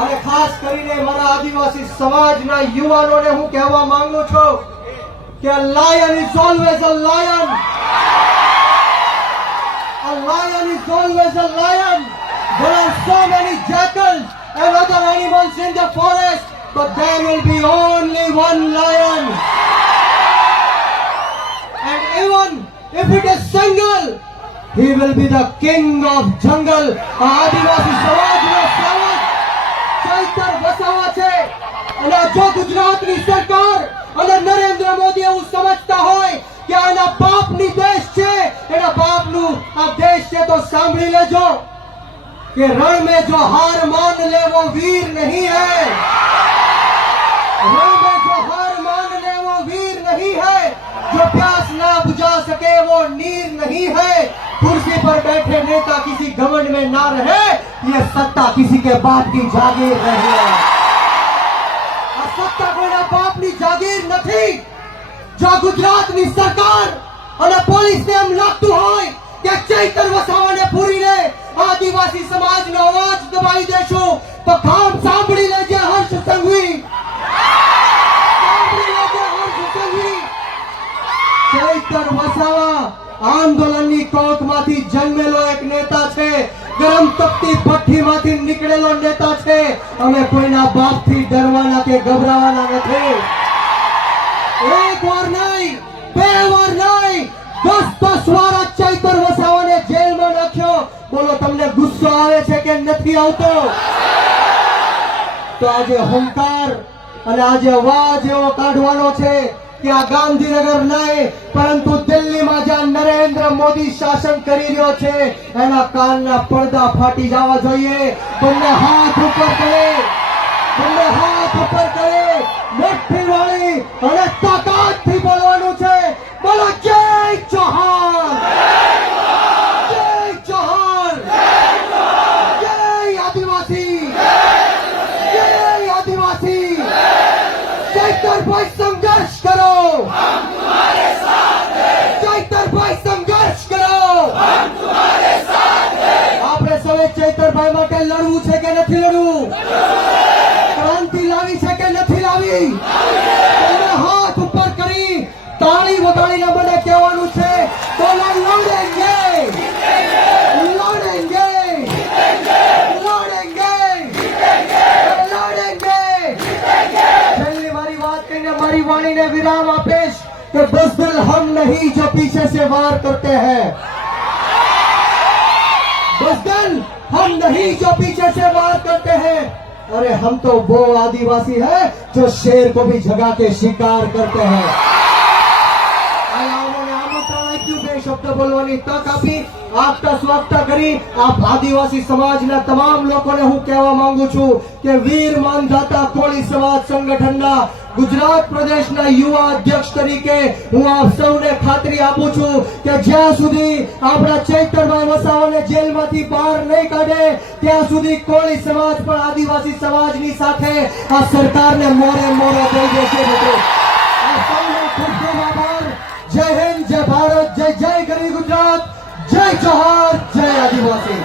અને ખાસ કરીને મારા આદિવાસી સમાજના યુવાનોને હું કહેવા માંગુ છું કે lion is always a lion. A lion is always a lion. There are so many jackals and other animals in the forest, but there will be only one lion. And even if it is single, he will be the king of jungle. આદિવાસી સમાજનો સેવક ચૈતર વસાવા છે. અને જો ગુજરાતની સરકાર અને નરેન્દ્ર મોદી એવું સમજતા હોય કે આના બાપની દેશ છે, એના બાપનું આ દેશ છે, તો સાંભળી લેજો कि रण में जो हार मान ले वो वीर नहीं है. रण में जो हार मान ले वो वीर नहीं है. जो प्यास ना बुझा सके वो नीर नहीं है. कुर्सी पर बैठे नेता किसी घमंड में ना रहे, ये सत्ता किसी के बाप की जागीर नहीं है. आ सत्ता कोईना बापनी जागीर નથી. जो गुजरातनी सरकार અને પોલીસને એમ લાગતું હોય કે ચૈતર વસાવાને પૂરીને આદિવાસી સમાજનો અવાજ દબાવી દેશું, તો કામ સાંભળી લેજે હર્ષ સંઘવી. સાંભળી લેજે હર્ષ સંઘવી. ચૈતર વસાવા આંદોલનની કોકમાંથી જન્મેલો એક નેતા છે. ગરમ તપતી ભઠ્ઠીમાંથી નીકળેલો નેતા છે. અમે કોઈના બાપથી ડરવાના કે ગભરાવાના નથી. એક વાર નહીં, બે વાર નહીં, 10 વાર ચૈતર વસાવાને જેલમાં નાખ્યો. બોલો, તમને ગુસ્સો આવે છે કે નથી આવતો? તો આજે હુંકાર અને આજે અવાજ એવો કાઢવાનો છે કે આ ગાંધીનગર નહીં, પરંતુ દિલ્હીમાં જ્યાં નરેન્દ્ર મોદી શાસન કરી રહ્યો છે એના કાનના પડદા ફાટી જવા જોઈએ. બંને હાથ ઉપર કરે, બંને હાથ ઉપર કરે, મુઠ્ઠી વાળી અને તાકાતથી બોલવાનું છે. બોલો, જય ચૌહાણ, જય ચૌહાણ, જય આદિવાસી, જય આદિવાસી. ચૈતરભાઈ સંઘર્ષ કરો, ચૈતરભાઈ સંઘર્ષ કરો. આપણે સૌએ ચૈતરભાઈ માટે લડવું છે કે નથી લડવું? ક્રાંતિ લાવી છે કે નથી લાવી? હાથ ઉપર કરી તાળી વગાડીને મને કહેવાનું છે, બોલો, લડેંગે, લડેંગે, લડેંગે, લડેંગે. છેલ્લી મારી વાત કહીને મારી વાણીને વિરામ આપીશ કે બુઝદિલ હમ નહીં જો પીछे से वार करते हैं. बुज़दिल हम नहीं जो पीछे से वार करते हैं. अरे हम तो वो आदिवासी है जो शेर को भी जगा के शिकार करते हैं. શબ્દ બોલવાની તક આપી, આપતા સ્વાગતા કરી. આપ આદિવાસી સમાજના તમામ લોકોને હું કહેવા માંગુ છું કે વીર માનધાતા કોળી સમાજ સંગઠનના ગુજરાત પ્રદેશના યુવા અધ્યક્ષ તરીકે હું આપ સૌને ખાતરી આપું છું કે જ્યાં સુધી આપણા ચૈતરભાઈ વસાવાને જેલમાંથી બહાર નહીં કાઢે ત્યાં સુધી કોળી સમાજ પણ આદિવાસી સમાજની સાથે આ સરકારને મોરે મોરે થઈ જશે. આ સૌનો ખૂબ ખૂબ આભાર. જય હિન્દ, જય ભારત, જય જય ગરી ગુજરાત, જય જોહાર, જય આદિવાસી.